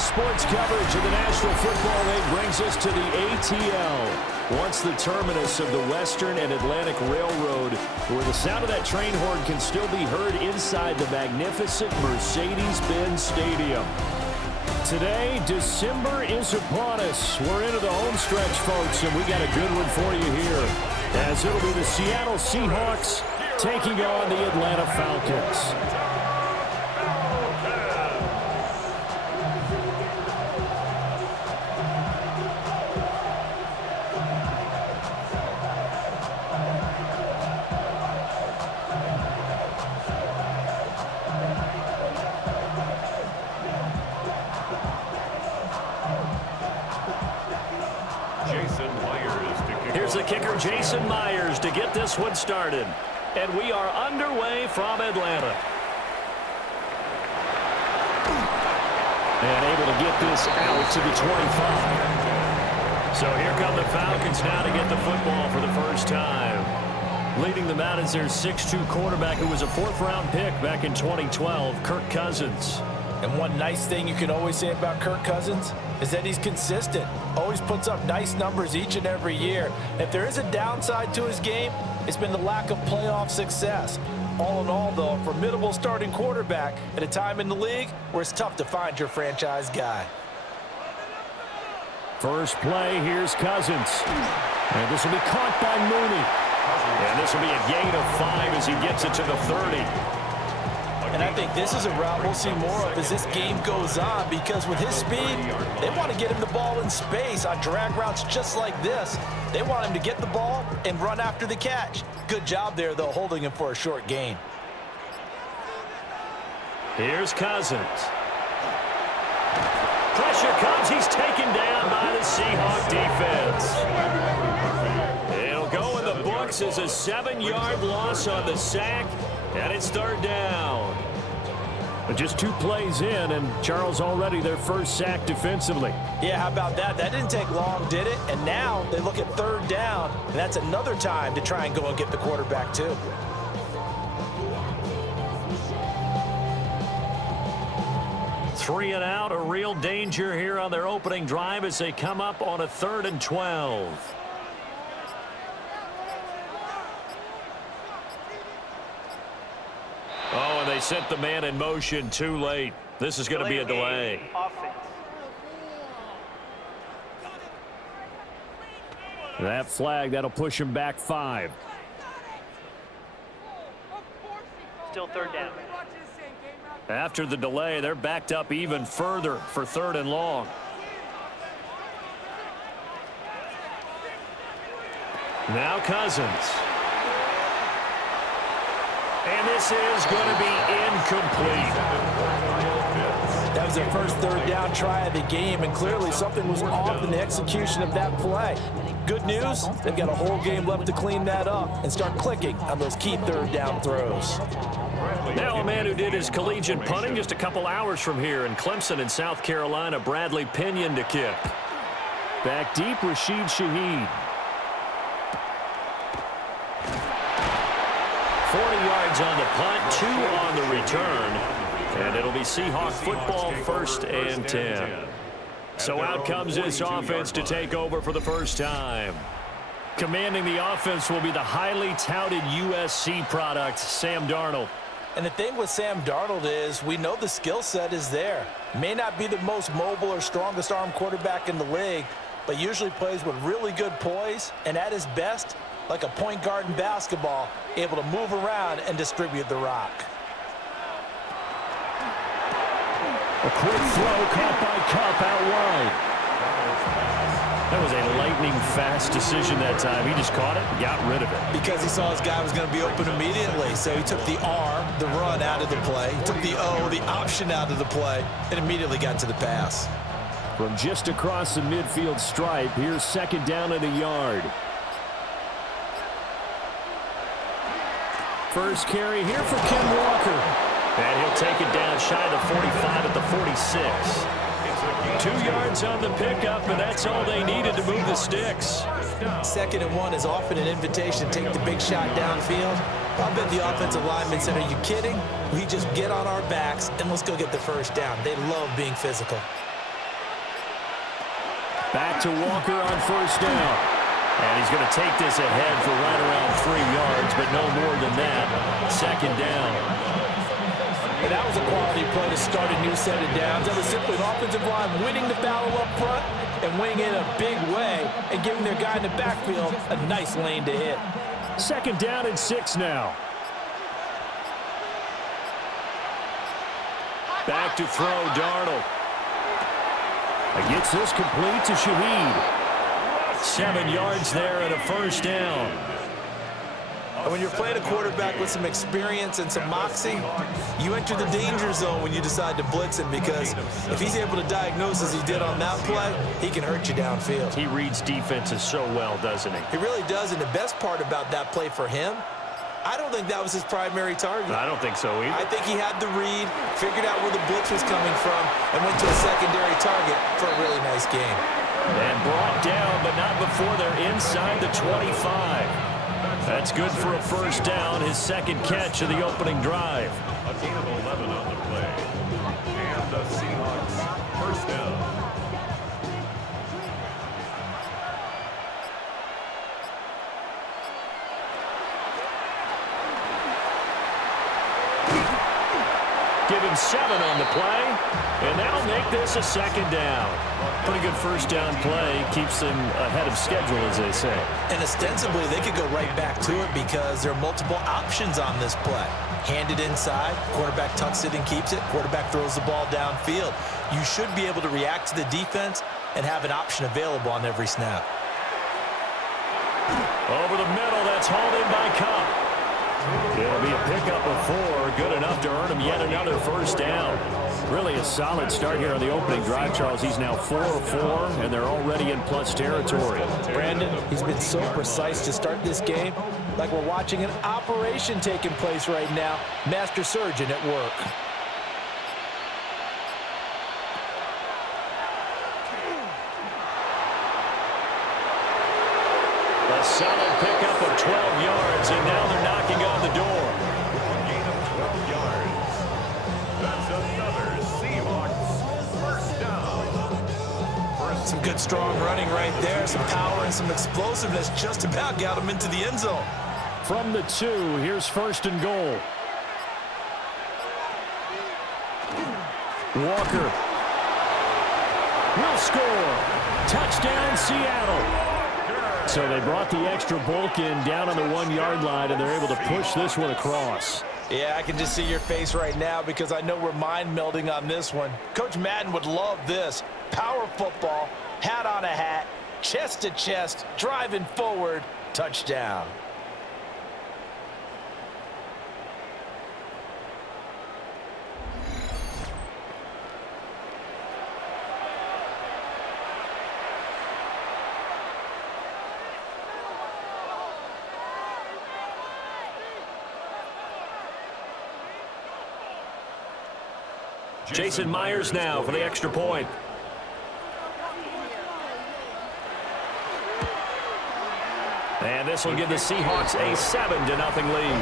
sports coverage of the National Football League brings us to the ATL, once the terminus of the Western and Atlantic Railroad, where the sound of that train horn can still be heard inside the magnificent Mercedes-Benz Stadium. Today, December is upon us. We're into the home stretch, folks, and we got a good one for you here, as it'll be the Seattle Seahawks taking on the Atlanta Falcons. Here's the kicker, Jason Myers, to get this one started. And we are underway from Atlanta. And able to get this out to the 25. So here come the Falcons now to get the football for the first time. Leading them out is their 6'2 quarterback who was a fourth-round pick back in 2012, Kirk Cousins. And one nice thing you can always say about Kirk Cousins is that he's consistent. Always puts up nice numbers each and every year. If there is a downside to his game, it's been the lack of playoff success. All in all, though, a formidable starting quarterback at a time in the league where it's tough to find your franchise guy. First play, here's Cousins. And this will be caught by Mooney. And this will be a gain of 5 as he gets it to the 30. And I think this is a route we'll see more of as this game goes on, because with his speed, they want to get him the ball in space on drag routes just like this. They want him to get the ball and run after the catch. Good job there, though, holding him for a short gain. Here's Cousins. Pressure comes. He's taken down by the Seahawks defense. It'll go in the books as a 7-yard loss on the sack, and it's third down. But just 2 plays in, and Charles already their first sack defensively. Yeah, how about that? That didn't take long, did it? And now they look at third down, and that's another time to try and go and get the quarterback too. Three and out, a real danger here on their opening drive as they come up on a 3rd and 12. Oh, and they sent the man in motion too late. This is going to be a delay. That flag, that'll push him back 5. Still third down. After the delay, they're backed up even further for 3rd and long. Now Cousins. And this is going to be incomplete. That was their first third down try of the game, and clearly something was off in the execution of that play. Good news, they've got a whole game left to clean that up and start clicking on those key third down throws. Now a man who did his collegiate punting just a couple hours from here in Clemson in South Carolina, Bradley Pinion to kick. Back deep, Rashid Shaheed. 40 yards on the punt, 2 on the return. And it'll be Seahawk football, 1st and 10. So out comes this offense to take over for the first time. Commanding the offense will be the highly touted USC product, Sam Darnold. And the thing with Sam Darnold is we know the skill set is there. May not be the most mobile or strongest arm quarterback in the league, but usually plays with really good poise, and at his best, like a point guard in basketball, able to move around and distribute the rock. A quick throw caught by Kupp out wide. That was a lightning-fast decision that time. He just caught it and got rid of it. Because he saw his guy was going to be open immediately, so he took the R, the run, out of the play. He took the O, the option, out of the play, and immediately got to the pass. From just across the midfield stripe, here's 2nd down and a yard. First carry here for Ken Walker. And he'll take it down shy of the 45 at the 46. 2 yards on the pickup, and that's all they needed to move the sticks. 2nd and 1 is often an invitation to take the big shot downfield. I bet the offensive linemen said, are you kidding? We just get on our backs and let's go get the first down. They love being physical. Back to Walker on first down. And he's going to take this ahead for right around 3 yards, but no more than that. Second down. And that was a quality play to start a new set of downs. That was simply an offensive line winning the battle up front and winning it in a big way and giving their guy in the backfield a nice lane to hit. Second down and 6 now. Back to throw, Darnold. Gets this complete to Shaheed. 7 yards there and a first down. And when you're playing a quarterback with some experience and some moxie, you enter the danger zone when you decide to blitz him, because if he's able to diagnose as he did on that play, he can hurt you downfield. He reads defenses so well, doesn't he? He really does, and the best part about that play for him, I don't think that was his primary target. I don't think so either. I think he had the read, figured out where the blitz was coming from, and went to a secondary target for a really nice game. And brought down, but not before they're inside the 25. That's good for a first down, his second catch of the opening drive. A gain of 11 on the play. And the Seahawks, first down. Give him 7 on the play, and that'll make this a second down. Pretty good first down play. Keeps them ahead of schedule, as they say. And ostensibly, they could go right back to it because there are multiple options on this play. Hand it inside, quarterback tucks it and keeps it, quarterback throws the ball downfield. You should be able to react to the defense and have an option available on every snap. Over the middle, that's hauled in by Cup. It'll be a pickup of 4, good enough to earn him yet another first down. Really a solid start here on the opening drive, Charles. He's now 4 of 4, and they're already in plus territory. Brandon, he's been so precise to start this game, like we're watching an operation taking place right now. Master surgeon at work. A solid pickup of 12 yards, and now they're knocking on the door. Gain of 12 yards. That's another Seahawks first down. Some good strong running right there, some power and some explosiveness just about got him into the end zone. From the 2, here's first and goal. Walker will score. Touchdown, Seattle. So they brought the extra bulk in down on the 1-yard line, and they're able to push this one across. Yeah, I can just see your face right now because I know we're mind melding on this one. Coach Madden would love this. Power football, hat on a hat, chest to chest, driving forward, touchdown. Jason Myers now for the extra point. And this will give the Seahawks a 7-0 lead.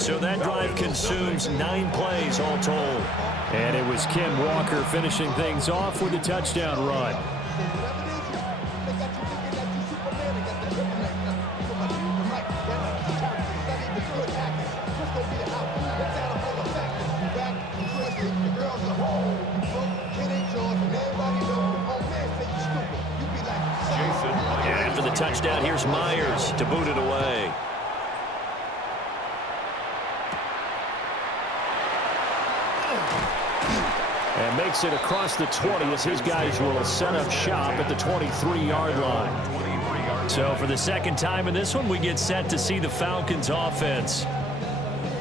So that drive consumes 9 plays all told. And it was Ken Walker finishing things off with a touchdown run. After the touchdown, here's Myers to boot it away. And makes it across the 20 as his guys will set up shop at the 23-yard line. So for the second time in this one, we get set to see the Falcons offense.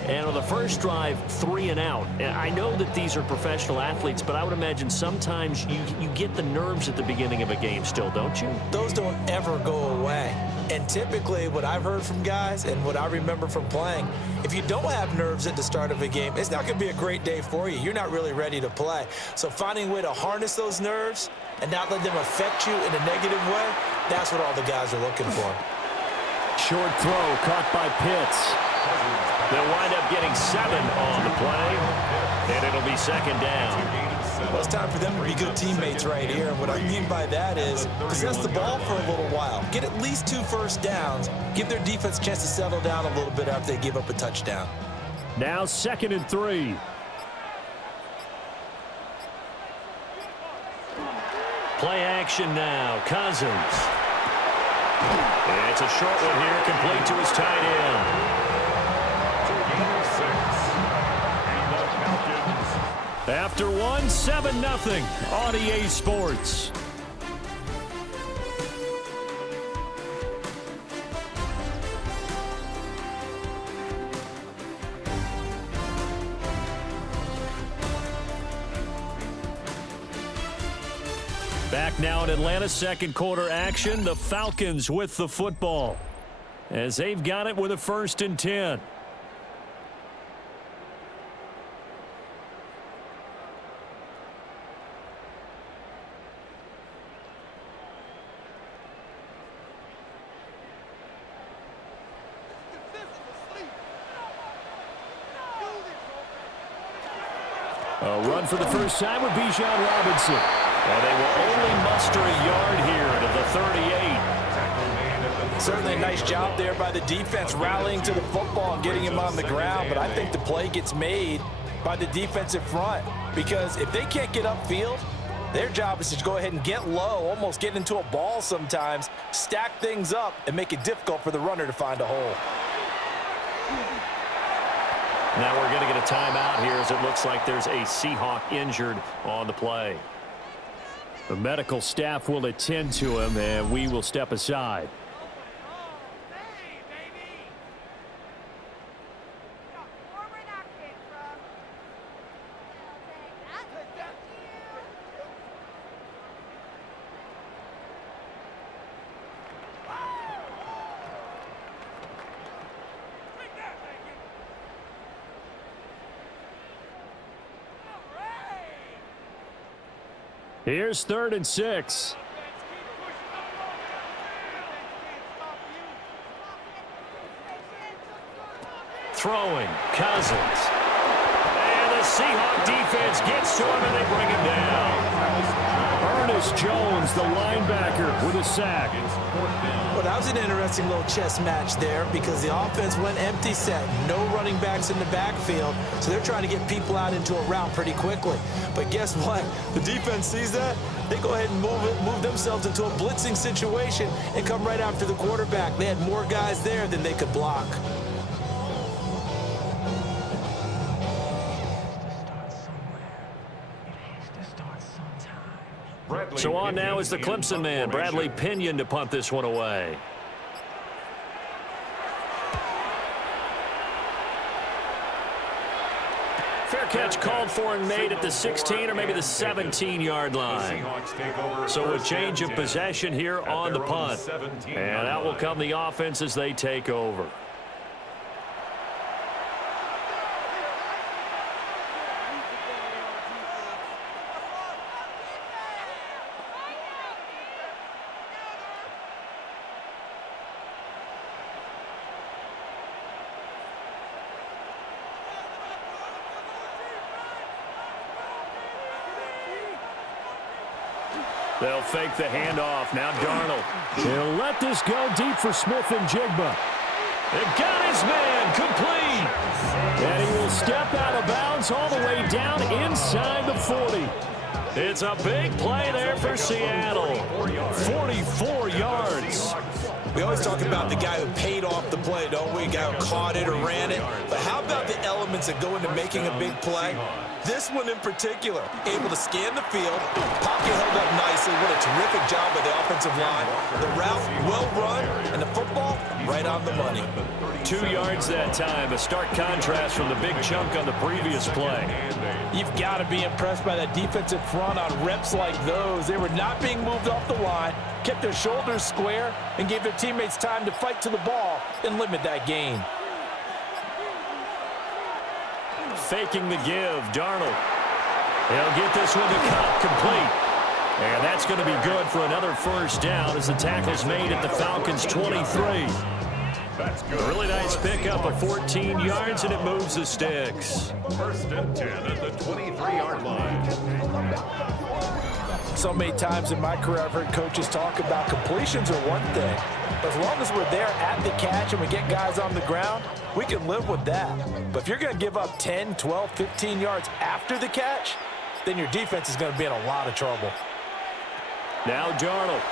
And on the first drive, 3 and out. And I know that these are professional athletes, but I would imagine sometimes you get the nerves at the beginning of a game still, don't you? Those don't ever go away. And typically what I've heard from guys and what I remember from playing, if you don't have nerves at the start of a game, it's not going to be a great day for you. You're not really ready to play. So finding a way to harness those nerves and not let them affect you in a negative way, that's what all the guys are looking for. Short throw caught by Pitts. They'll wind up getting 7 on the play, and it'll be second down. Well, it's time for them to be good teammates right here. And what I mean by that is possess the ball for a little while. Get at least 2 first downs. Give their defense a chance to settle down a little bit after they give up a touchdown. Now 2nd and 3. Play action now. Cousins. It's a short one here, complete to his tight end. After one, 7-0 on EA Sports. Back now in Atlanta, 2nd quarter action. The Falcons with the football as they've got it with a 1st and 10. A run for the first time with Bijan Robinson. And they will only muster a yard here to the 38. Certainly a nice job there by the defense rallying to the football and getting him on the ground. But I think the play gets made by the defensive front because if they can't get upfield, their job is to go ahead and get low, almost get into a ball sometimes, stack things up, and make it difficult for the runner to find a hole. Now we're going to get a timeout here as it looks like there's a Seahawk injured on the play. The medical staff will attend to him, and we will step aside. Here's 3rd and 6. Throwing, Cousins. And the Seahawk defense gets to him and they bring him down. Ernest Jones, the linebacker, with a sack. Well, that was an interesting little chess match there because the offense went empty set. No running backs in the backfield, so they're trying to get people out into a route pretty quickly. But guess what? The defense sees that. They go ahead and move themselves into a blitzing situation and come right after the quarterback. They had more guys there than they could block. So on now is the Clemson man, Bradley Pinion, to punt this one away. Fair catch called for and made at the 16 or maybe the 17-yard line. So a change of possession here on the punt. And out will come the offense as they take over. They'll fake the handoff. Now Darnold. He'll let this go deep for Smith and Jigba. They got his man complete. And he will step out of bounds all the way down inside the 40. It's a big play there for Seattle. 44 yards. We always talk about the guy who paid off the play, don't we? A guy who caught it or ran it. But how about the elements that go into making a big play? This one in particular, able to scan the field, pocket held up nicely. What a terrific job by the offensive line. The route well run, and the football right on the money. 2 yards that time, a stark contrast from the big chunk on the previous play. You've got to be impressed by that defensive front on reps like those. They were not being moved off the line, kept their shoulders square, and gave their teammates time to fight to the ball and limit that gain. Faking the give, Darnold. He'll get this one to Cup complete. And that's going to be good for another first down as the tackle's made at the Falcons' 23. That's good. A really nice pickup of 14 yards, and it moves the sticks. First and 10 at the 23-yard line. So many times in my career, I've heard coaches talk about completions are one thing. But as long as we're there at the catch and we get guys on the ground, we can live with that. But if you're going to give up 10, 12, 15 yards after the catch, then your defense is going to be in a lot of trouble. Now Darnold.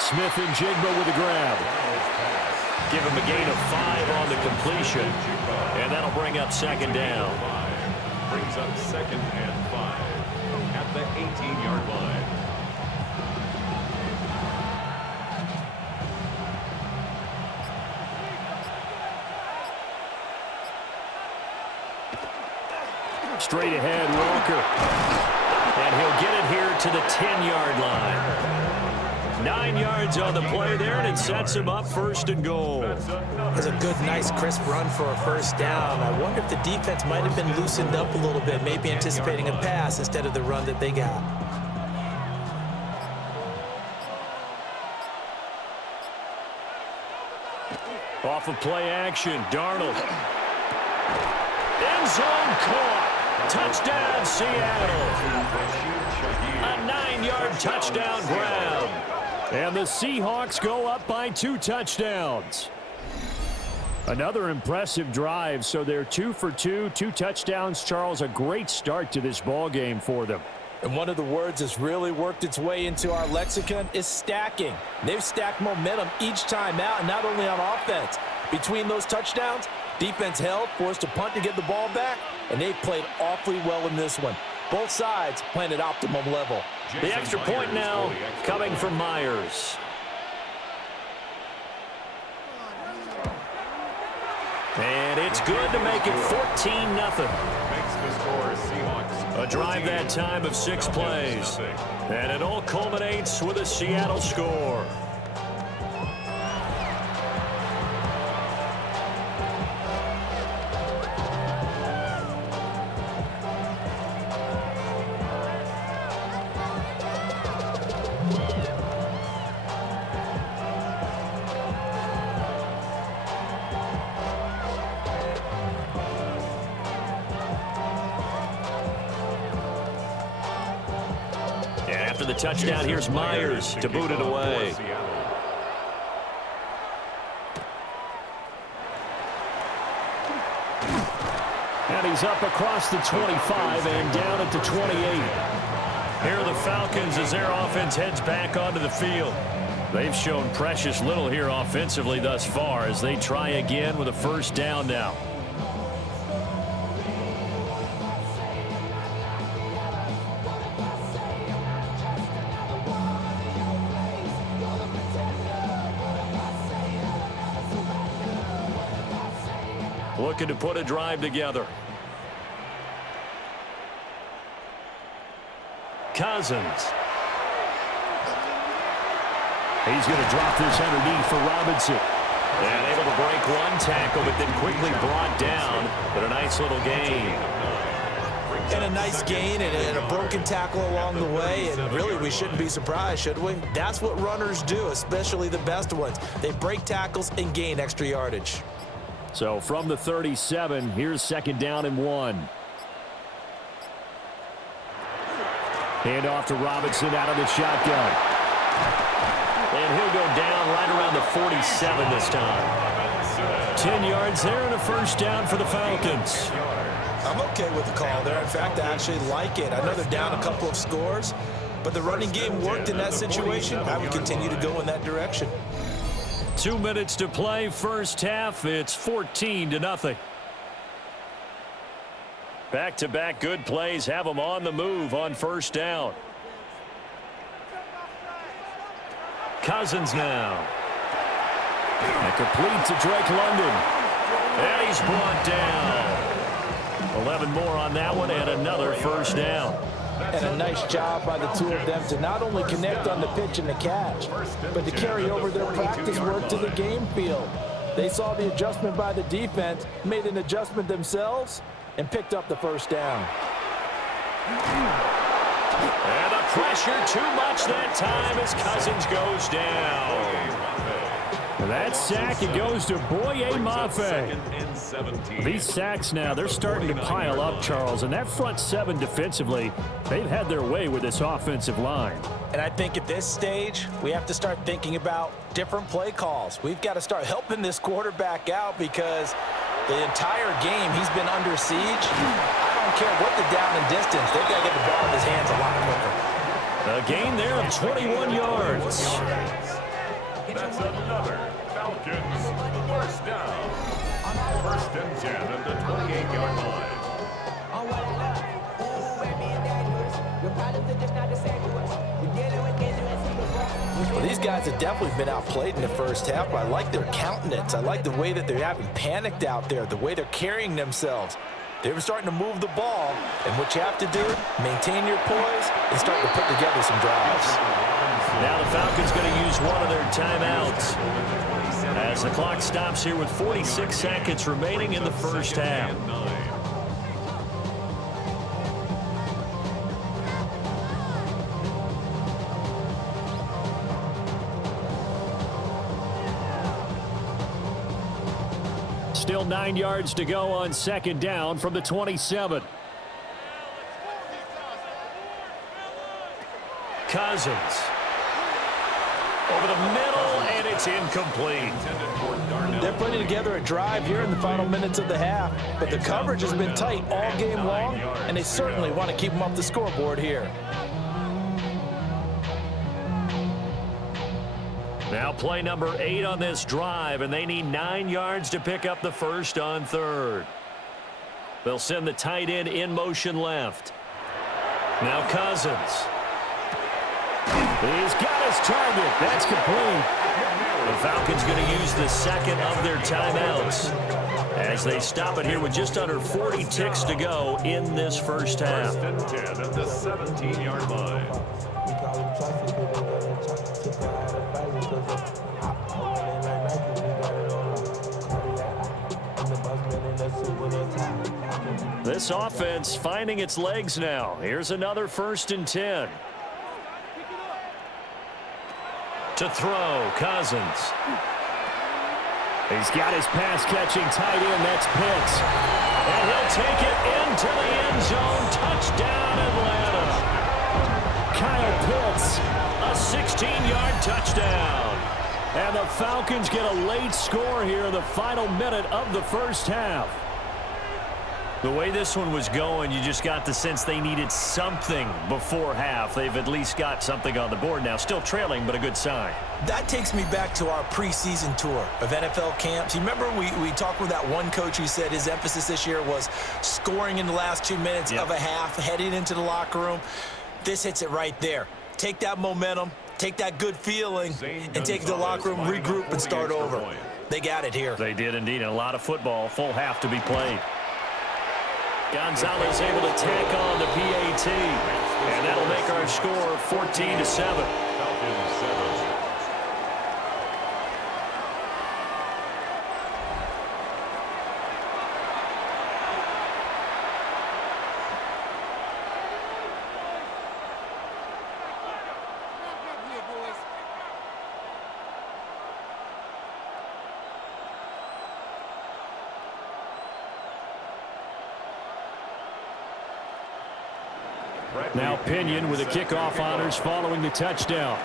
Smith and Jigba with a grab. Give him a gain of 5 on the completion. And that'll bring up second down. Brings up second and 5 at the 18-yard line. Straight ahead, Walker. And he'll get it here to the 10-yard line. 9 yards on the play there, and it sets him up first and goal. It's a good, nice, crisp run for a first down. I wonder if the defense might have been loosened up a little bit, maybe anticipating a pass instead of the run that they got. Off of play action, Darnold. End zone caught. Touchdown, Seattle. A 9-yard touchdown grab. And the Seahawks go up by 2 touchdowns. Another impressive drive, so they're 2 for 2, 2 touchdowns. Charles, a great start to this ball game for them. And one of the words that's really worked its way into our lexicon is stacking. They've stacked momentum each time out, and not only on offense. Between those touchdowns, defense held, forced a punt to get the ball back, and they've played awfully well in this one. Both sides playing at optimum level. The extra point now coming from Myers. And it's good to make it 14-0. Makes the score Seahawks. A drive that time of 6 plays. And it all culminates with a Seattle score. After the touchdown, here's Myers to boot it away. And he's up across the 25 and down at the 28. Here are the Falcons as their offense heads back onto the field. They've shown precious little here offensively thus far as they try again with a first down now. Looking to put a drive together. Cousins. He's going to drop this underneath for Robinson. And able to break one tackle, but then quickly brought down. But a nice little gain. And a nice gain and a broken tackle along the way. And really, we shouldn't be surprised, should we? That's what runners do, especially the best ones. They break tackles and gain extra yardage. So from the 37, here's second down and 1. Hand off to Robinson out of the shotgun. And he'll go down right around the 47 this time. 10 yards there and a first down for the Falcons. I'm okay with the call there. In fact, I actually like it. I know they're down a couple of scores, but the running game worked in that situation. I would continue to go in that direction. 2 minutes to play, first half. It's 14-0. Back-to-back good plays have them on the move on first down. Cousins now. And complete to Drake London. And he's brought down. 11 more on that one and another first down. And a nice job by the two of them to not only connect on the pitch and the catch, but to carry over their practice work to the game field. They saw the adjustment by the defense, made an adjustment themselves, and picked up the first down. And the pressure too much that time as Cousins goes down. And that sack, it goes to Boye Mafe. These sacks now, they're starting to pile up, Charles. And that front seven defensively, they've had their way with this offensive line. And I think at this stage, we have to start thinking about different play calls. We've got to start helping this quarterback out because the entire game he's been under siege. I don't care what the down and distance. They've got to get the ball in his hands a lot quicker. A gain there of 21 yards. That's another Falcons first down. First and 10 at the 28-yard line. Well, these guys have definitely been outplayed in the first half, but I like their countenance. I like the way that they haven't panicked out there, the way they're carrying themselves. They're starting to move the ball, and what you have to do, maintain your poise and start to put together some drives. Now the Falcons going to use one of their timeouts as the clock stops here with 46 seconds remaining in the first half. Still 9 yards to go on second down from the 27. Cousins. Over the middle, and it's incomplete. They're putting together a drive here in the final minutes of the half, but the coverage has been tight all game long, and they certainly want to keep them off the scoreboard here. Now play number 8 on this drive, and they need 9 yards to pick up the first on third. They'll send the tight end in motion left. Now Cousins. He's got his target. That's complete. The Falcons going to use the second of their timeouts as they stop it here with just under 40 ticks to go in this first half. First and 10 at the 17-yard line. This offense finding its legs now. Here's another first and 10. To throw, Cousins. He's got his pass-catching tight end. That's Pitts. And he'll take it into the end zone. Touchdown, Atlanta. Kyle Pitts, a 16-yard touchdown. And the Falcons get a late score here in the final minute of the first half. The way this one was going, you just got the sense they needed something before half. They've at least got something on the board now. Still trailing, but a good sign. That takes me back to our preseason tour of NFL camps. You remember we talked with that one coach who said his emphasis this year was scoring in the last 2 minutes of a half, heading into the locker room. This hits it right there. Take that momentum, take that good feeling, and take it to the locker room, regroup, and start over. They got it here. They did indeed, and a lot of football, full half to be played. Gonzalez able to tack on the PAT, and that'll make our score 14-7. Now Pinion with the kickoff honors following the touchdown.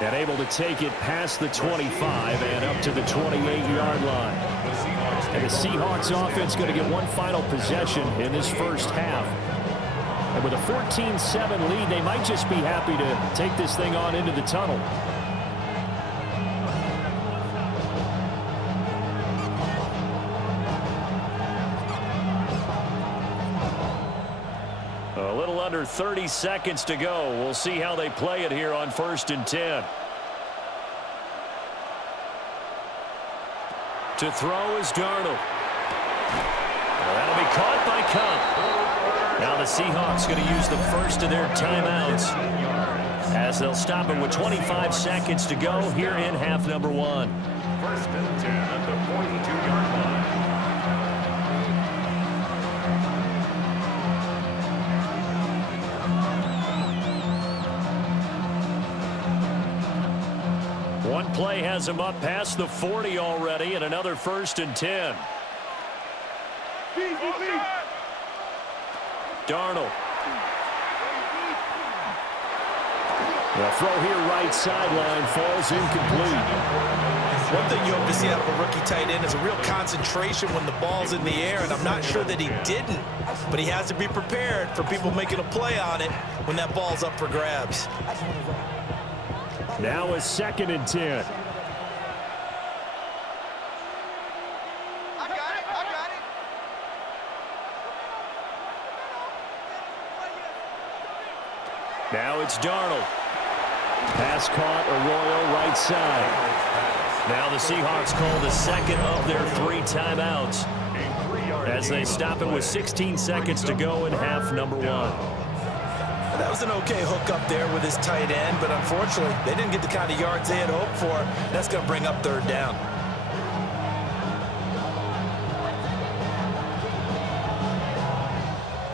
And able to take it past the 25 and up to the 28-yard line. And the Seahawks offense going to get one final possession in this first half. And with a 14-7 lead, they might just be happy to take this thing on into the tunnel. A little under 30 seconds to go. We'll see how they play it here on 1st and 10. To throw is Darnold. That'll be caught by Cup. Now the Seahawks going to use the first of their timeouts as they'll stop it with 25 seconds to go here in half number 1. 1st and 10 at the 42-yard line. One play has him up past the 40 already, and another 1st and 10. Darnold. The throw here right sideline falls incomplete. One thing you hope to see out of a rookie tight end is a real concentration when the ball's in the air, and I'm not sure that he didn't, but he has to be prepared for people making a play on it when that ball's up for grabs. Now a 2nd and 10. I got it. Now it's Darnold. Pass caught, Arroyo right side. Now the Seahawks call the 2nd of their 3 timeouts as they stop it with 16 seconds to go in half number 1. That was an okay hook up there with his tight end, but unfortunately, they didn't get the kind of yards they had hoped for. That's going to bring up 3rd down.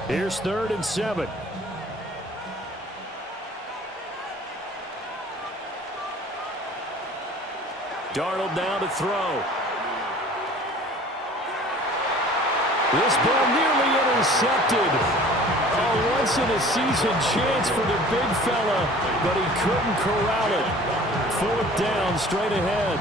Here's 3rd and 7. Darnold now to throw. This ball nearly intercepted. A once-in-a-season chance for the big fella, but he couldn't corral it. 4th down, straight ahead.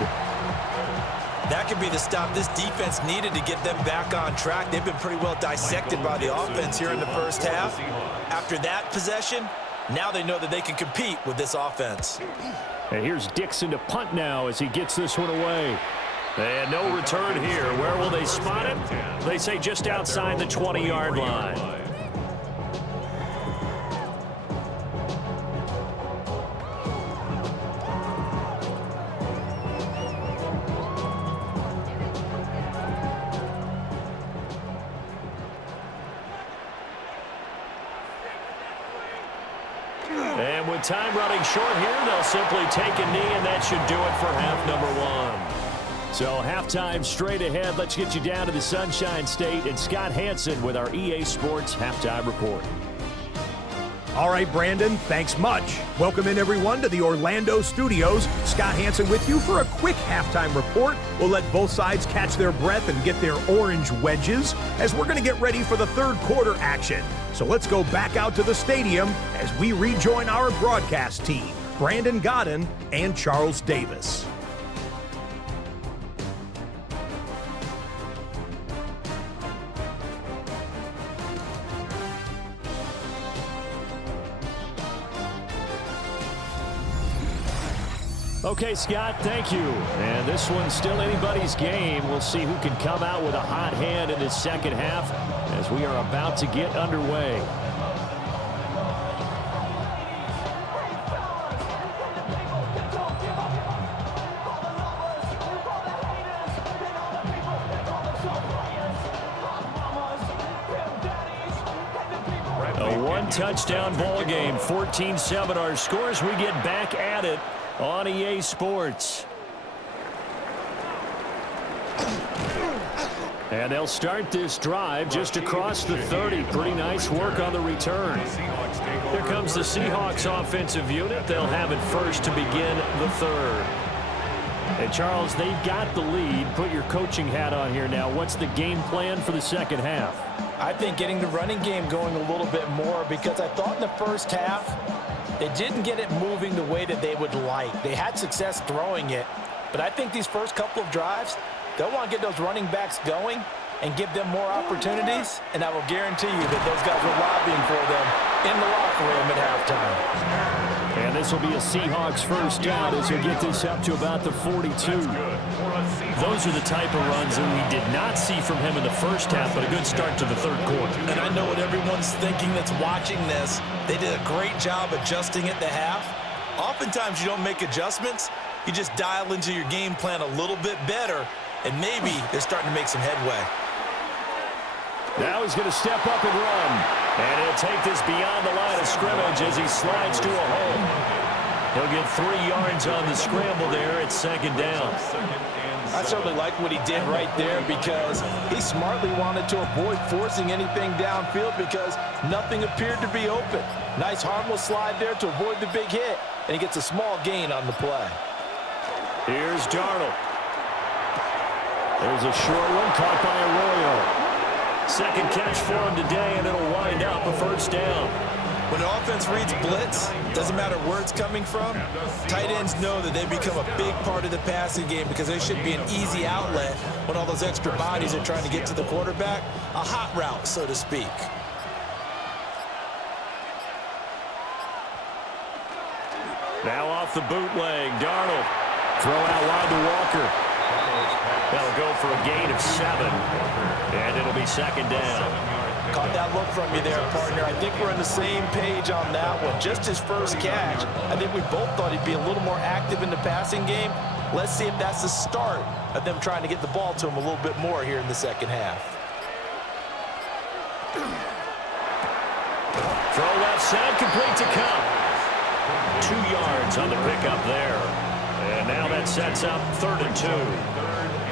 That could be the stop this defense needed to get them back on track. They've been pretty well dissected by the offense here in the first half. After that possession, now they know that they can compete with this offense. And here's Dixon to punt now as he gets this one away. And no return here. Where will they spot it? They say just outside the 20-yard line. And with time running short here, they'll simply take a knee, and that should do it for half number 1. So halftime straight ahead. Let's get you down to the Sunshine State and Scott Hansen with our EA Sports Halftime Report. All right, Brandon, thanks much. Welcome in, everyone, to the Orlando studios. Scott Hansen with you for a quick halftime report. We'll let both sides catch their breath and get their orange wedges as we're going to get ready for the 3rd quarter action. So let's go back out to the stadium as we rejoin our broadcast team, Brandon Godden and Charles Davis. Okay, Scott, thank you. And this one's still anybody's game. We'll see who can come out with a hot hand in this 2nd half as we are about to get underway. A one-touchdown ball game, 14-7 our scores. We get back at it on EA Sports. And they'll start this drive just across the 30. Pretty nice work on the return. Here comes the Seahawks offensive unit. They'll have it first to begin the 3rd. And Charles, they've got the lead. Put your coaching hat on here now. What's the game plan for the 2nd half? I think getting the running game going a little bit more, because I thought in the first half they didn't get it moving the way that they would like. They had success throwing it, but I think these first couple of drives, they'll want to get those running backs going and give them more opportunities, and I will guarantee you that those guys were lobbying for them in the locker room at halftime. And this will be a Seahawks 1st down as we get this up to about the 42. Those are the type of runs that we did not see from him in the first half, but a good start to the 3rd quarter. And I know what everyone's thinking that's watching this. They did a great job adjusting at the half. Oftentimes you don't make adjustments. You just dial into your game plan a little bit better, and maybe they're starting to make some headway. Now he's going to step up and run. And he'll take this beyond the line of scrimmage as he slides to a hole. He'll get 3 yards on the scramble there at 2nd down. I certainly like what he did right there, because he smartly wanted to avoid forcing anything downfield because nothing appeared to be open. Nice harmless slide there to avoid the big hit, and he gets a small gain on the play. Here's Darnold. There's a short one caught by Arroyo. Second catch for him today, and it'll wind up a first down. When the offense reads blitz, doesn't matter where it's coming from, tight ends know that they become a big part of the passing game because they should be an easy outlet when all those extra bodies are trying to get to the quarterback. A hot route, so to speak. Now off the bootleg, Darnold. Throw out wide to Walker. That'll go for a gain of 7, and it'll be second down. Caught that look from you there, partner. I think we're on the same page on that one. Just his first catch, I think we both thought he'd be a little more active in the passing game. Let's see if that's the start of them trying to get the ball to him a little bit more here in the second half. Throw left side, complete to Cup. 2 yards on the pickup there. And now that sets up 3rd and 2.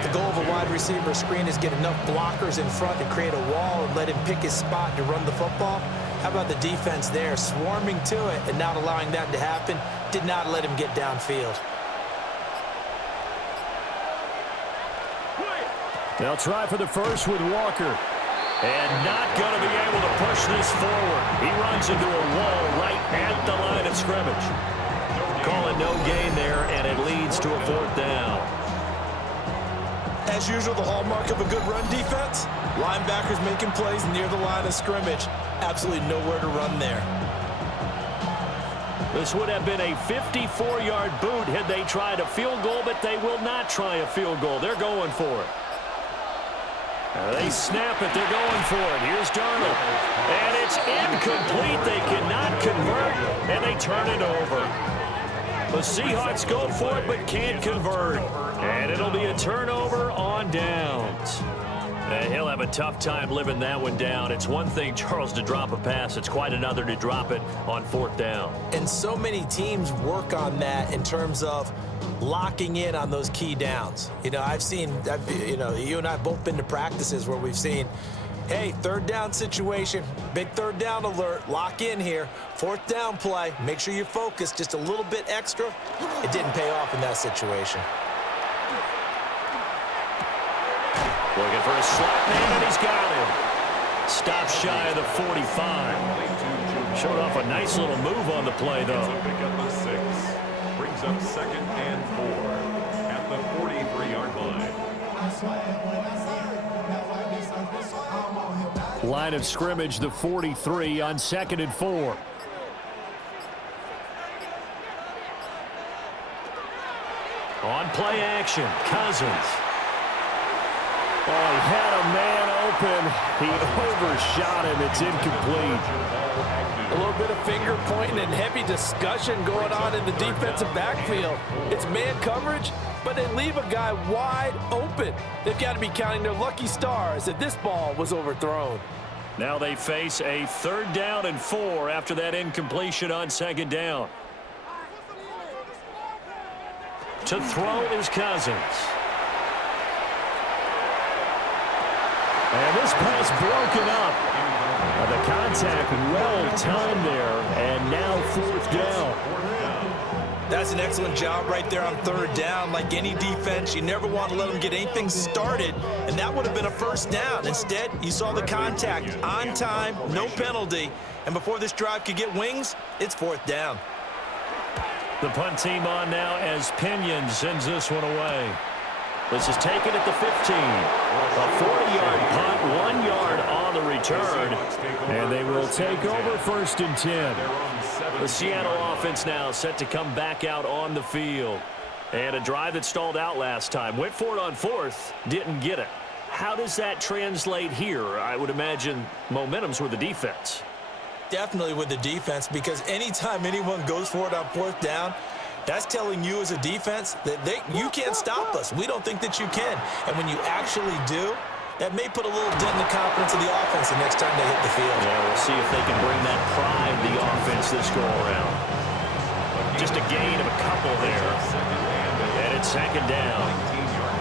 The goal of a wide receiver screen is get enough blockers in front to create a wall and let him pick his spot to run the football. How about the defense there, swarming to it and not allowing that to happen? Did not let him get downfield. They'll try for the first with Walker. And not going to be able to push this forward. He runs into a wall right at the line of scrimmage. Call it no gain there, and it leads to a 4th down. As usual, the hallmark of a good run defense, linebackers making plays near the line of scrimmage. Absolutely nowhere to run there. This would have been a 54-yard boot had they tried a field goal, but they will not try a field goal. They're going for it. They snap it. They're going for it. Here's Darnold. And it's incomplete. They cannot convert, and they turn it over. The Seahawks go for it, but can't convert. And it'll be a turnover on downs. He'll have a tough time living that one down. It's one thing, Charles, to drop a pass. It's quite another to drop it on 4th down. And so many teams work on that in terms of locking in on those key downs. You know, you and I have both been to practices where we've seen, hey, 3rd down situation, big 3rd down alert, lock in here, 4th down play, make sure you're focused just a little bit extra. It didn't pay off in that situation. Looking for a slot man, and he's got him. Stop shy of the 45. Showed off a nice little move on the play, though. Pick up the 6. Brings up 2nd and 4 at the 43-yard line. Line of scrimmage, the 43 on 2nd and 4. On play action, Cousins. Oh, he had a man open. He overshot him. It's incomplete. A little bit of finger pointing and heavy discussion going on in the defensive backfield. It's man coverage, but they leave a guy wide open. They've got to be counting their lucky stars that this ball was overthrown. Now they face a 3rd down and 4 after that incompletion on 2nd down. To throw is Cousins. And this pass broken up. The contact well timed there, and now 4th down. That's an excellent job right there on 3rd down. Like any defense, you never want to let them get anything started, and that would have been a 1st down. Instead, you saw the contact on time, no penalty, and before this drive could get wings, it's 4th down. The punt team on now as Pinion sends this one away. This is taken at the 15. A 40-yard punt, 1 yard on the return. And they will take over 1st and 10. The Seattle offense now set to come back out on the field. And a drive that stalled out last time. Went for it on 4th, didn't get it. How does that translate here? I would imagine momentum's with the defense. Definitely with the defense, because anytime anyone goes for it on 4th down, that's telling you as a defense that you can't stop us. We don't think that you can. And when you actually do, that may put a little dent in the confidence of the offense the next time they hit the field. Yeah, we'll see if they can bring that pride to the offense this go-around. Just a gain of a couple there. And it's 2nd down.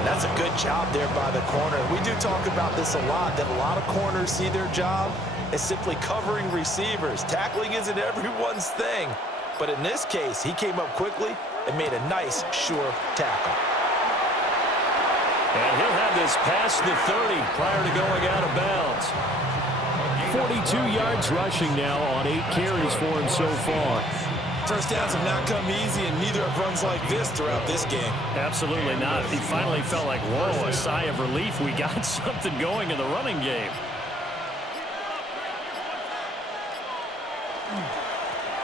That's a good job there by the corner. We do talk about this a lot, that a lot of corners see their job as simply covering receivers. Tackling isn't everyone's thing. But in this case, he came up quickly and made a nice, sure tackle. And he'll have this past the 30 prior to going out of bounds. 42 yards rushing now on 8 carries for him so far. First downs have not come easy, and neither have runs like this throughout this game. Absolutely not. He finally felt like, whoa, a sigh of relief. We got something going in the running game.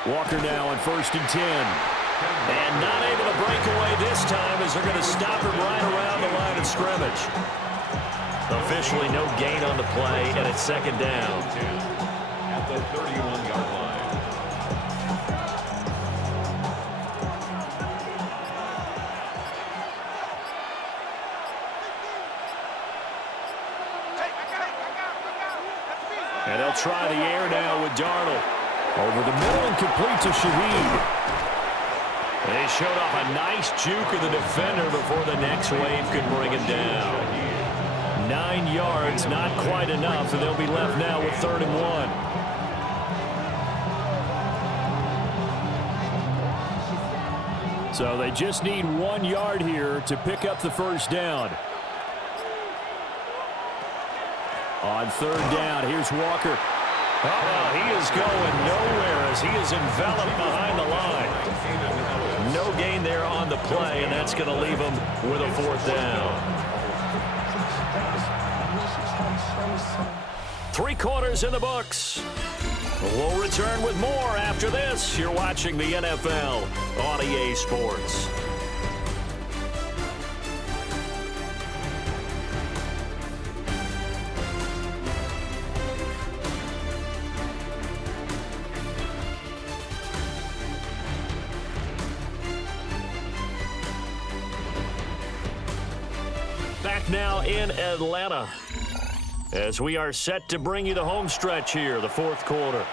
Walker now on 1st and 10. And not able to break away this time as they're going to stop him right around the line of scrimmage. Officially no gain on the play, and it's 2nd down. At the 31-yard line. And they'll try the air now with Darnold. Over the middle and complete to Shaheed. They showed off a nice juke of the defender before the next wave could bring him down. 9 yards, not quite enough, and they'll be left now with 3rd and 1. So they just need 1 yard here to pick up the 1st down. On 3rd down, here's Walker. He is going nowhere as he is enveloped behind the line. No gain there on the play, and that's going to leave him with a 4th down. 3 quarters in the books. We'll return with more after this. You're watching the NFL on EA Sports. Back now in Atlanta as we are set to bring you the home stretch here, the 4th quarter.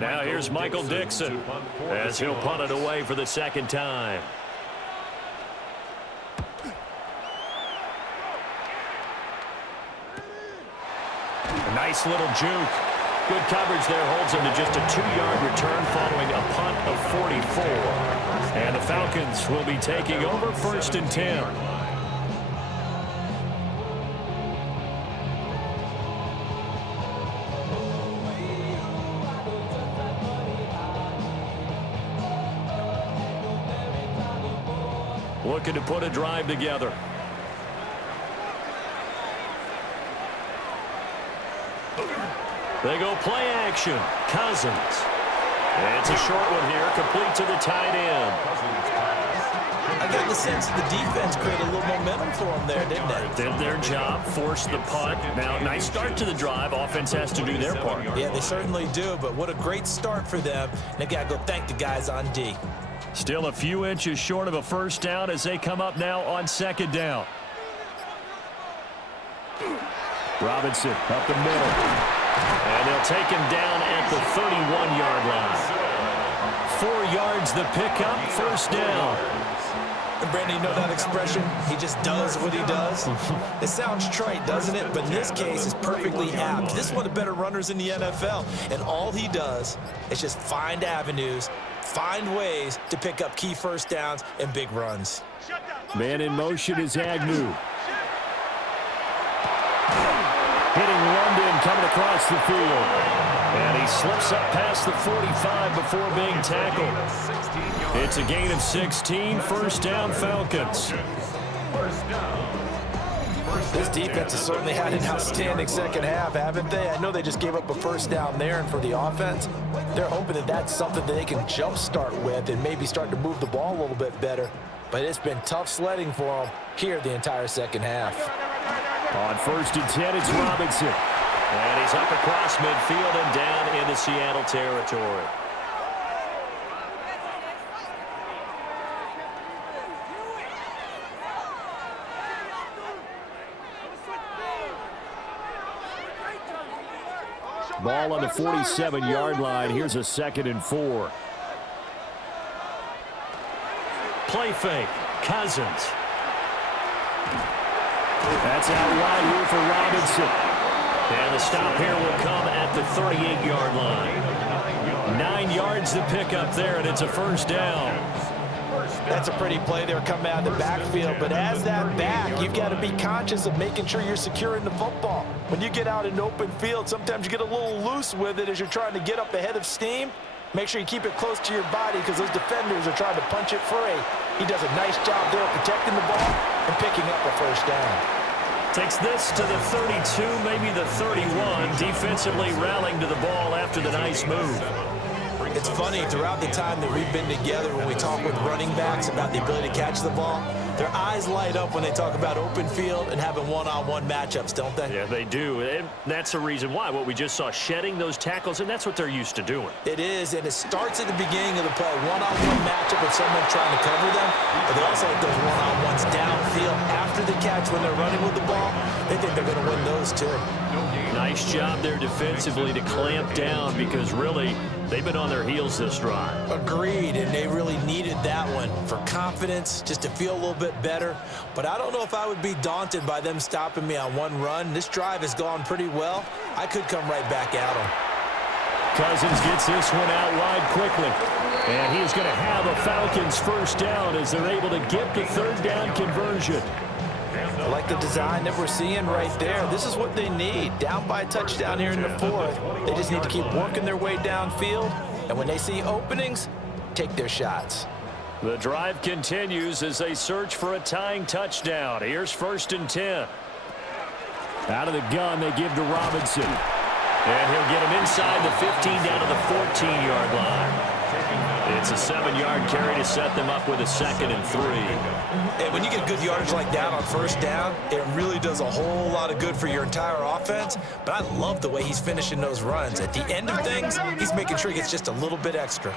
Now here's Michael Dixon as he'll punt it away for the 2nd time. A nice little juke. Good coverage there holds him to just a 2-yard return following a punt of 44. And the Falcons will be taking over 1st and 10. Looking to put a drive together. They go play action. Cousins. It's a short one here, complete to the tight end. I got the sense the defense created a little momentum for them there, didn't they? Did their job, forced the punt. Now, nice start to the drive. Offense has to do their part. Yeah, they certainly do, but what a great start for them. And they got to go thank the guys on D. Still a few inches short of a 1st down as they come up now on 2nd down. Robinson up the middle. And they'll take him down at the 31-yard line. 4 yards the pickup, 1st down. And Brandon, you know that expression? He just does what he does. It sounds trite, doesn't it? But in this case, it's perfectly apt. This is one of the better runners in the NFL. And all he does is just find avenues, find ways to pick up key 1st downs and big runs. Man in motion is Agnew. Hitting London coming across the field. And he slips up past the 45 before being tackled. It's a gain of 16, 1st down Falcons. This defense has certainly had an outstanding 2nd half, haven't they? I know they just gave up a 1st down there, and for the offense, they're hoping that that's something that they can jumpstart with and maybe start to move the ball a little bit better. But it's been tough sledding for them here the entire 2nd half. On 1st and 10, it's Robinson. And he's up across midfield and down into Seattle territory. Ball on the 47-yard line. Here's a 2nd and 4. Play fake. Cousins. That's out wide here for Robinson. And the stop here will come at the 38-yard line. 9 yards to pick up there, and it's a first down. That's a pretty play there coming out of the backfield, but as that back, you've got to be conscious of making sure you're securing the football. When you get out in open field, sometimes you get a little loose with it as you're trying to get up ahead of steam. Make sure you keep it close to your body because those defenders are trying to punch it free. He does a nice job there protecting the ball and picking up a first down. Takes this to the 32, maybe the 31, defensively rallying to the ball after the nice move. It's funny, throughout the time that we've been together, when we talk with running backs about the ability to catch the ball, their eyes light up when they talk about open field and having one-on-one matchups, don't they? Yeah, they do. And that's the reason why. What we just saw, shedding those tackles, and that's what they're used to doing. It is, and it starts at the beginning of the play. One-on-one matchup with someone trying to cover them, but they also like those one-on-ones downfield after the catch when they're running with the ball. They think they're going to win those, too. Nice job there defensively to clamp down because, really, they've been on their heels this drive. Agreed, and they really needed that one for confidence, just to feel a little bit better. But I don't know if I would be daunted by them stopping me on one run. This drive has gone pretty well. I could come right back at them. Cousins gets this one out wide quickly. And he is going to have a Falcons first down as they're able to get the third down conversion. I like the design that we're seeing right there. This is what they need. Down by a touchdown here in the fourth. They just need to keep working their way downfield. And when they see openings, take their shots. The drive continues as they search for a tying touchdown. Here's 1st and 10. Out of the gun, they give to Robinson. And he'll get him inside the 15 down to the 14-yard line. It's a 7-yard carry to set them up with a 2nd and 3. And when you get good yardage like that on first down, it really does a whole lot of good for your entire offense. But I love the way he's finishing those runs. At the end of things, he's making sure he gets just a little bit extra.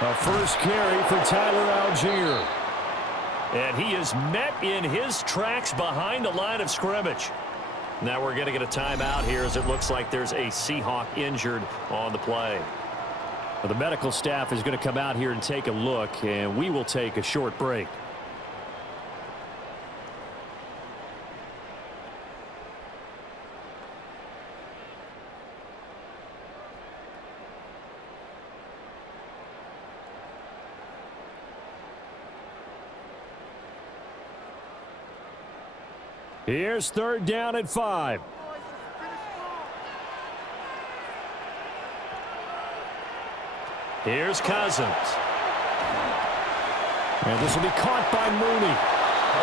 A first carry for Tyler Algier. And he is met in his tracks behind the line of scrimmage. Now we're going to get a timeout here as it looks like there's a Seahawk injured on the play. Well, the medical staff is going to come out here and take a look, and we will take a short break. Here's 3rd down and 5. Here's Cousins. And this will be caught by Mooney.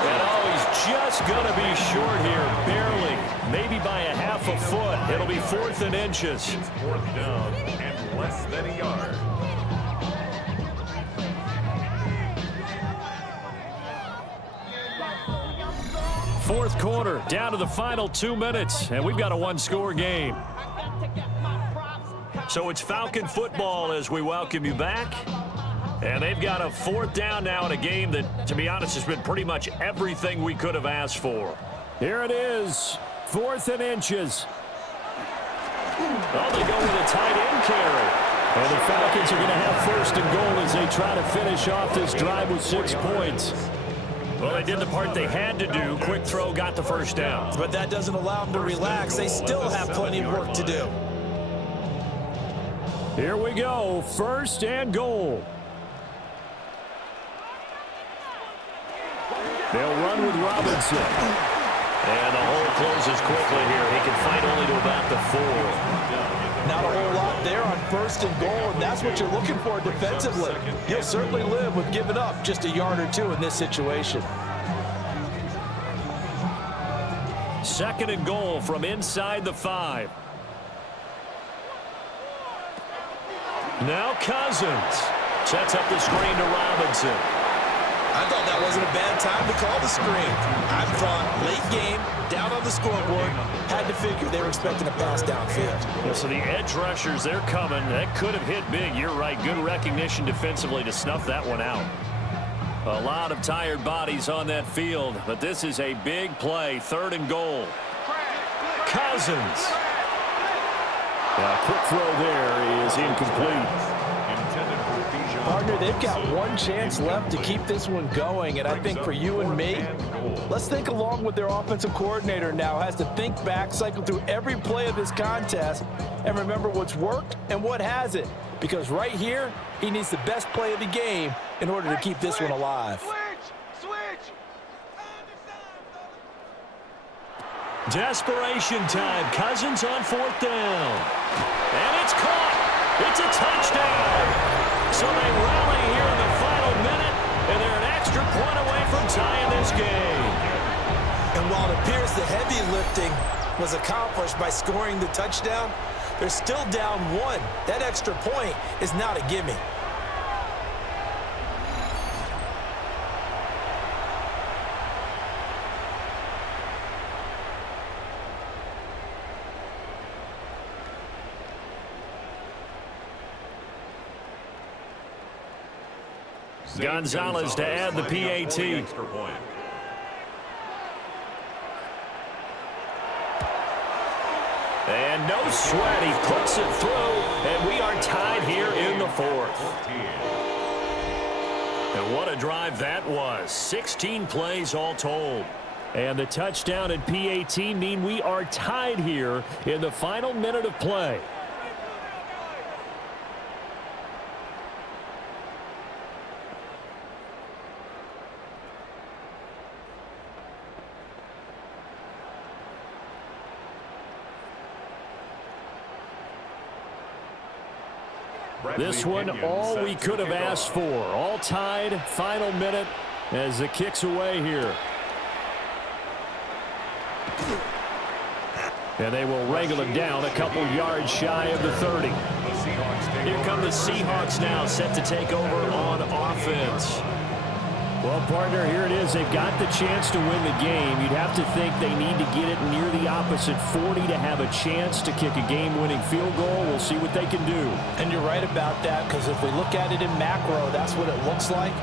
And he's just going to be short here, barely, maybe by a half a foot. It'll be 4th and inches. It's 4th down and less than a yard. Fourth quarter, down to the final 2 minutes, and we've got a one-score game. So it's Falcon football as we welcome you back. And they've got a 4th down now in a game that, to be honest, has been pretty much everything we could have asked for. Here it is, 4th and inches. Oh, they go with a tight end carry. And the Falcons are going to have 1st and goal as they try to finish off this drive with 6 points. Well, they did the part they had to do. Quick throw, got the first down. But that doesn't allow them to relax. They still have plenty of work to do. Here we go, 1st and goal. They'll run with Robinson. And the hole closes quickly here. He can fight only to about the 4. Not a whole lot there on 1st and goal, and that's what you're looking for defensively. You'll certainly live with giving up just a yard or 2 in this situation. 2nd and goal from inside the 5. Now Cousins sets up the screen to Robinson. I thought that wasn't a bad time to call the screen. I thought late game, down on the scoreboard, had to figure they were expecting a pass downfield. Yeah, so the edge rushers, they're coming. That could have hit big. You're right. Good recognition defensively to snuff that one out. A lot of tired bodies on that field, but this is a big play. 3rd and goal. Cousins. Quick throw there is incomplete. Pardon Partner, they've got one chance left to keep this one going, and I think for you and me, let's think along with their offensive coordinator now. Has to think back, cycle through every play of this contest, and remember what's worked and what hasn't. Because right here, he needs the best play of the game in order to keep this one alive. Desperation time. Cousins on 4th down. And it's caught. It's a touchdown. So they rally here in the final minute, and they're an extra point away from tying this game. And while it appears the heavy lifting was accomplished by scoring the touchdown, they're still down 1. That extra point is not a gimme. Gonzalez to add the PAT. And no sweat, he puts it through, and we are tied here in the 4th. And what a drive that was. 16 plays all told. And the touchdown and PAT mean we are tied here in the final minute of play. This one, all we could have asked for. All tied, final minute as the kick's away here. And they will wrangle him down a couple yards shy of the 30. Here come the Seahawks now, set to take over on offense. Well, partner, here it is. They've got the chance to win the game. You'd have to think they need to get it near the opposite 40 to have a chance to kick a game-winning field goal. We'll see what they can do. And you're right about that, because if we look at it in macro, that's what it looks like.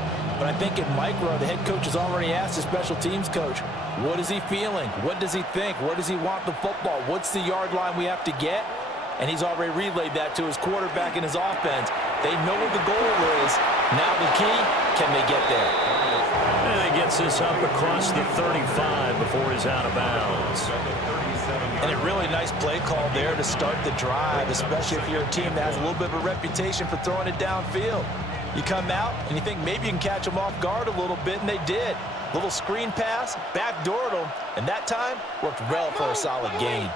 But I think in micro, the head coach has already asked the special teams coach, what is he feeling? What does he think? Where does he want the football? What's the yard line we have to get? And he's already relayed that to his quarterback and his offense. They know what the goal is. Now the key, can they get there? And he gets this up across the 35 before he's out of bounds. And a really nice play call there to start the drive, especially if you're a team that has a little bit of a reputation for throwing it downfield. You come out and you think maybe you can catch them off guard a little bit, and they did. Little screen pass, backdoored them, and that time worked well for a solid gain.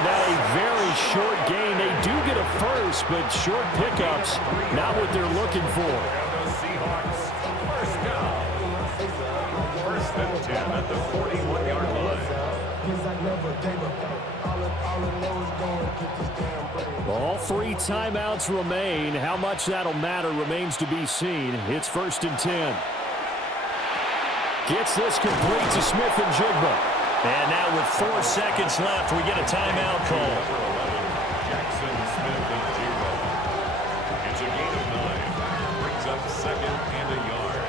Not a very short gain. They do get a first, but short pickups, not what they're looking for. The Seahawks, first down. First and 10 at the 41-yard line. All 3 timeouts remain. How much that'll matter remains to be seen. It's 1st and 10. Gets this complete to Smith and Jigba. And now with 4 seconds left, we get a timeout call. Jackson, Smith, and Jigba. It's a gain of 9. Brings up 2nd and a yard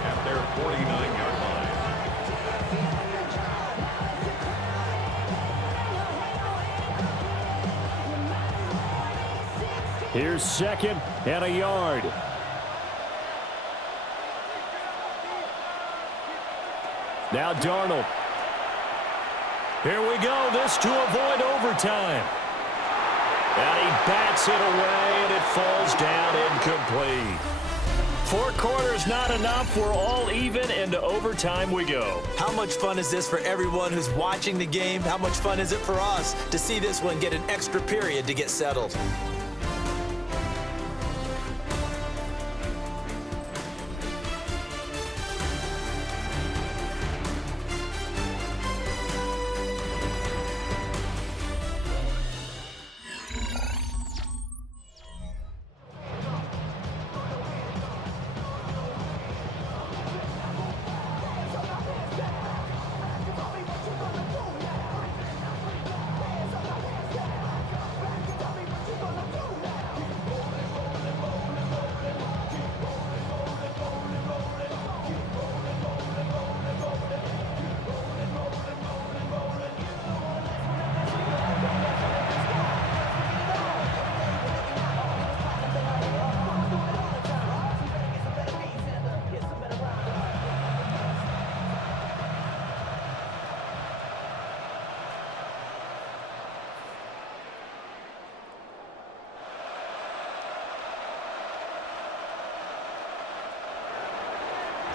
at their 49-yard line. Here's 2nd and a yard. Now Darnold. Here we go, this to avoid overtime. And he bats it away, and it falls down incomplete. 4 quarters not enough. We're all even, and to overtime we go. How much fun is this for everyone who's watching the game? How much fun is it for us to see this one get an extra period to get settled?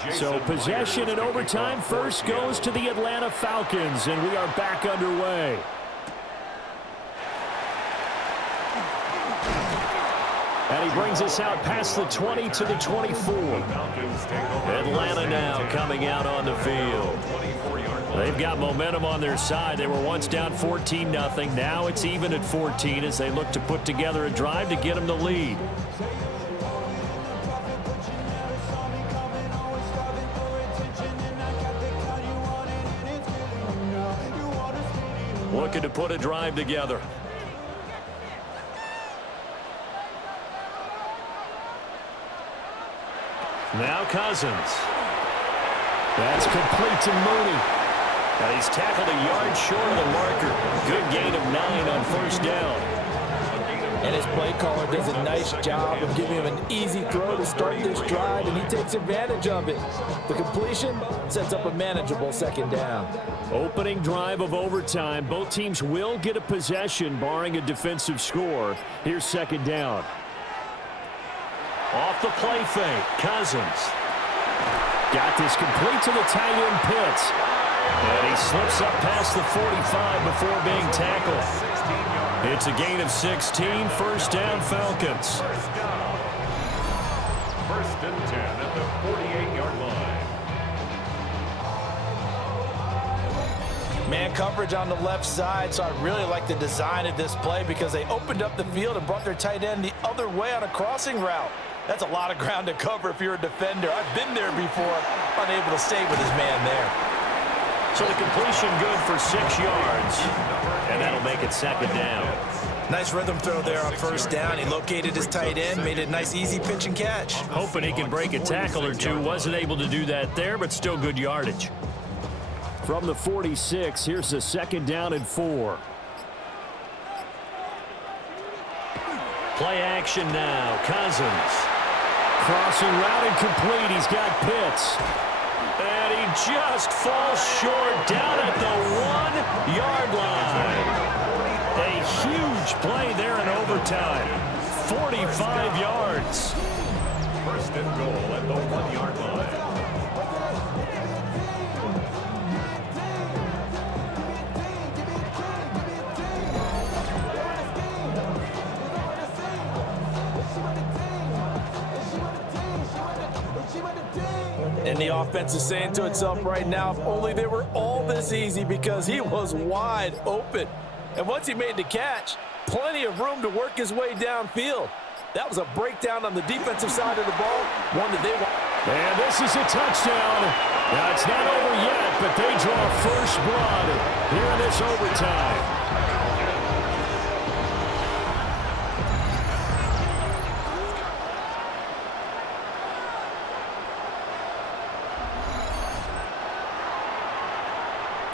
So possession in overtime first goes to the Atlanta Falcons, and we are back underway. And he brings us out past the 20 to the 24. Atlanta now coming out on the field. They've got momentum on their side. They were once down 14-0. Now it's even at 14 as they look to put together a drive to get them the lead. Looking to put a drive together. Now Cousins. That's complete to Mooney. Now he's tackled a yard short of the marker. Good gain of 9 on first down. And his play caller does a nice job of giving him an easy throw to start this drive, and he takes advantage of it. The completion sets up a manageable second down. Opening drive of overtime. Both teams will get a possession, barring a defensive score. Here's second down. Off the play fake, Cousins. Got this complete to the tight end Pitts. And he slips up past the 45 before being tackled. It's a gain of 16, first down Falcons. First and 10 at the 48-yard line. Man coverage on the left side, so I really like the design of this play because they opened up the field and brought their tight end the other way on a crossing route. That's a lot of ground to cover if you're a defender. I've been there before, unable to stay with his man there. So the completion good for 6 yards, and that'll make it second down. Nice rhythm throw there on first down. He located his tight end, made it a nice easy pitch and catch. Hoping he can break a tackle or two. Wasn't able to do that there, but still good yardage. From the 46, here's the second down and 4. Play action now. Cousins. Crossing route incomplete. He's got Pitts. And he just falls short down at the 1-yard line. A huge play there in overtime. 45 yards. First and goal at the 1-yard line. And the offense is saying to itself right now, if only they were all this easy, because he was wide open. And once he made the catch, plenty of room to work his way downfield. That was a breakdown on the defensive side of the ball, one that they want. And this is a touchdown. Now, it's not over yet, but they draw first blood here in this overtime.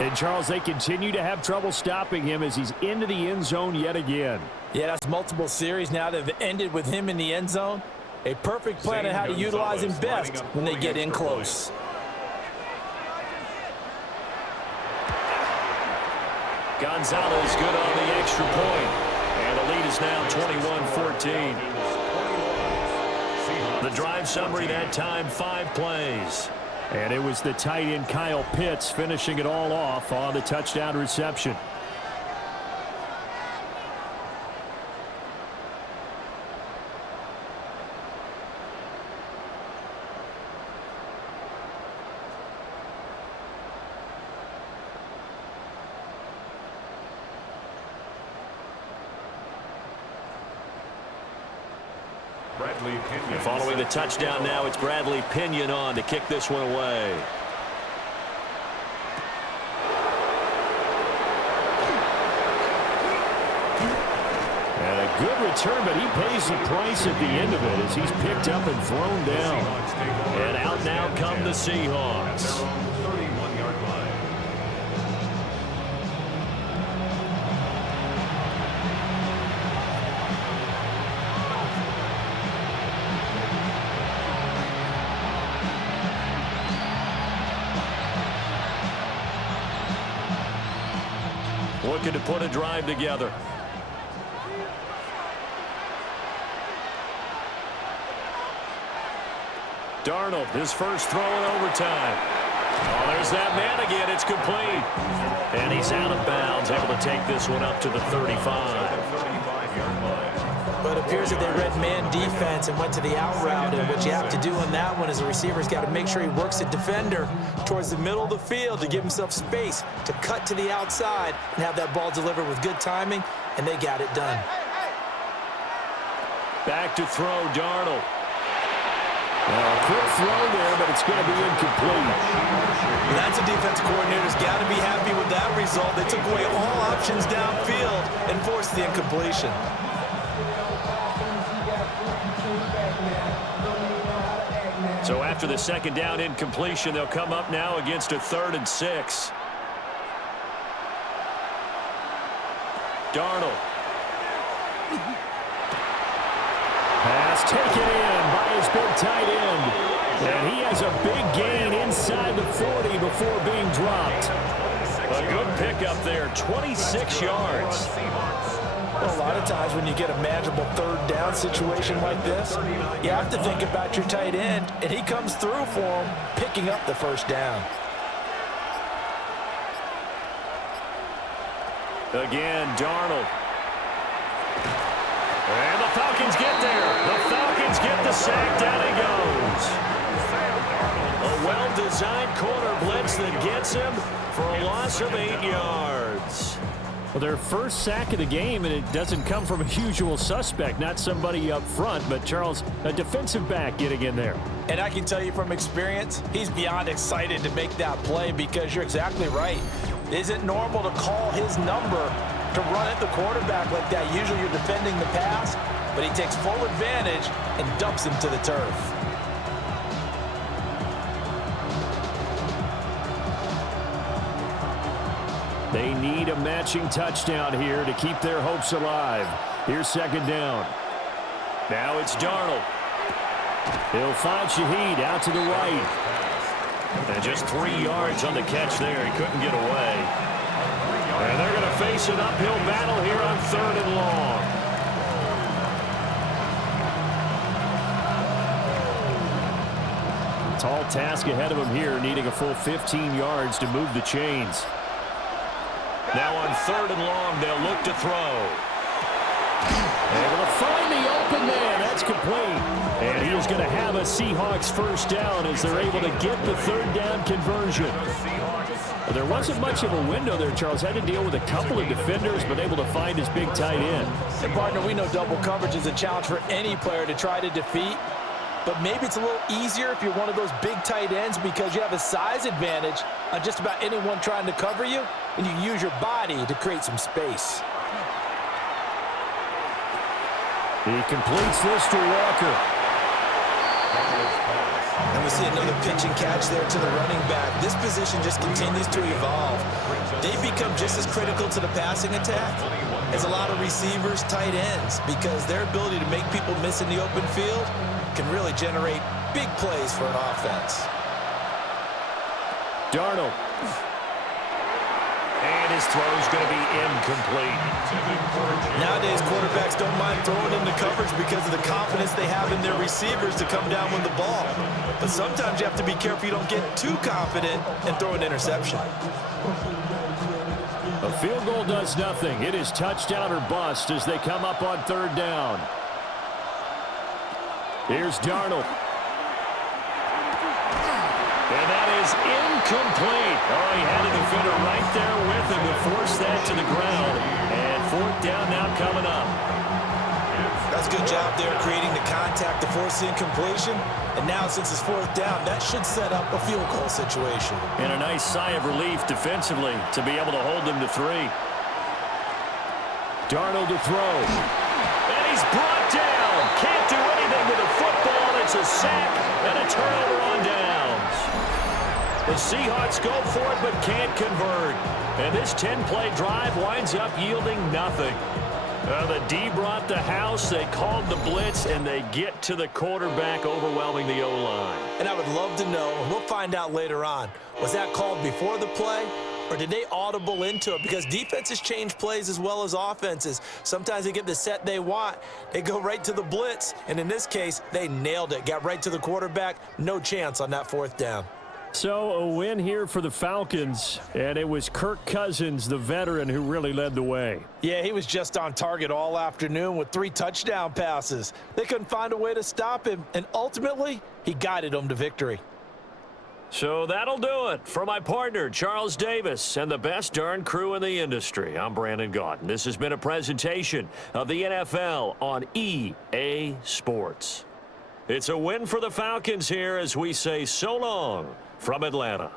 And, Charles, they continue to have trouble stopping him as he's into the end zone yet again. Yeah, that's multiple series now that have ended with him in the end zone. A perfect plan on how to utilize him best when they get in close. Gonzalez good on the extra point. And the lead is now 21-14. The drive summary that time, 5 plays. And it was the tight end Kyle Pitts finishing it all off on the touchdown reception. And following the touchdown now, it's Bradley Pinion on to kick this one away. And a good return, but he pays the price at the end of it as he's picked up and thrown down. And out now come the Seahawks. Looking to put a drive together. Darnold, his first throw in overtime. Oh, there's that man again. It's complete. And he's out of bounds, able to take this one up to the 35. But it appears that they read man defense and went to the out route. And what you have to do on that one is the receiver's got to make sure he works the defender towards the middle of the field to give himself space to cut to the outside and have that ball delivered with good timing, and they got it done. Back to throw, Darnold. Quick throw there, but it's going to be incomplete. That's a defensive coordinator's got to be happy with that result. They took away all options downfield and forced the incompletion. So after the second down incompletion, they'll come up now against a 3rd and 6. Darnold. Pass taken in by his big tight end. And he has a big gain inside the 40 before being dropped. A good pickup there, 26 yards. Well, a lot of times when you get a manageable 3rd down situation like this, you have to think about your tight end, and he comes through for him, picking up the 1st down. Again, Darnold. And the Falcons get there. The Falcons get the sack. Down he goes. A well-designed corner blitz that gets him for a loss of 8 yards. Well, their first sack of the game, and it doesn't come from a usual suspect, not somebody up front, but Charles, a defensive back getting in there. And I can tell you from experience, he's beyond excited to make that play because you're exactly right. It isn't normal to call his number to run at the quarterback like that. Usually you're defending the pass, but he takes full advantage and dumps him to the turf. They need a matching touchdown here to keep their hopes alive. Here's 2nd down. Now it's Darnold. He'll find Shaheed out to the right. And just 3 yards on the catch there. He couldn't get away. And they're going to face an uphill battle here on 3rd and long. Tall task ahead of him here, needing a full 15 yards to move the chains. Now on 3rd and long, they'll look to throw. Able to find the open man. That's complete. And he is going to have a Seahawks 1st down as they're able to get the 3rd down conversion. Well, there wasn't much of a window there, Charles. Had to deal with a couple of defenders, but able to find his big tight end. And, partner, we know double coverage is a challenge for any player to try to defeat. But maybe it's a little easier if you're one of those big tight ends because you have a size advantage on just about anyone trying to cover you, and you use your body to create some space. He completes this to Walker. And we see another pitch and catch there to the running back. This position just continues to evolve. They become just as critical to the passing attack as a lot of receivers, tight ends, because their ability to make people miss in the open field can really generate big plays for an offense. Darnold. And his throw is going to be incomplete. Nowadays, quarterbacks don't mind throwing into coverage because of the confidence they have in their receivers to come down with the ball. But sometimes you have to be careful you don't get too confident and throw an interception. A field goal does nothing. It is touchdown or bust as they come up on 3rd down. Here's Darnold. And that is incomplete. Oh, he had a defender right there with him to force that to the ground. And 4th down now coming up. That's a good job there creating the contact to force the incompletion. And now since it's 4th down, that should set up a field goal situation. And a nice sigh of relief defensively to be able to hold them to 3. Darnold to throw. And he's brought down. Can't do anything with a football. It's a sack and a turnover on downs. The Seahawks go for it but can't convert. And this 10-play drive winds up yielding nothing. The D brought the house. They called the blitz, and they get to the quarterback, overwhelming the O-line. And I would love to know, and we'll find out later on, was that called before the play or did they audible into it? Because defenses change plays as well as offenses. Sometimes they get the set they want. They go right to the blitz, and in this case, they nailed it. Got right to the quarterback. No chance on that 4th down. So a win here for the Falcons, and it was Kirk Cousins, the veteran, who really led the way. Yeah, he was just on target all afternoon with 3 touchdown passes. They couldn't find a way to stop him, and ultimately, he guided them to victory. So that'll do it. For my partner, Charles Davis, and the best darn crew in the industry, I'm Brandon Gaudin. This has been a presentation of the NFL on EA Sports. It's a win for the Falcons here as we say so long from Atlanta.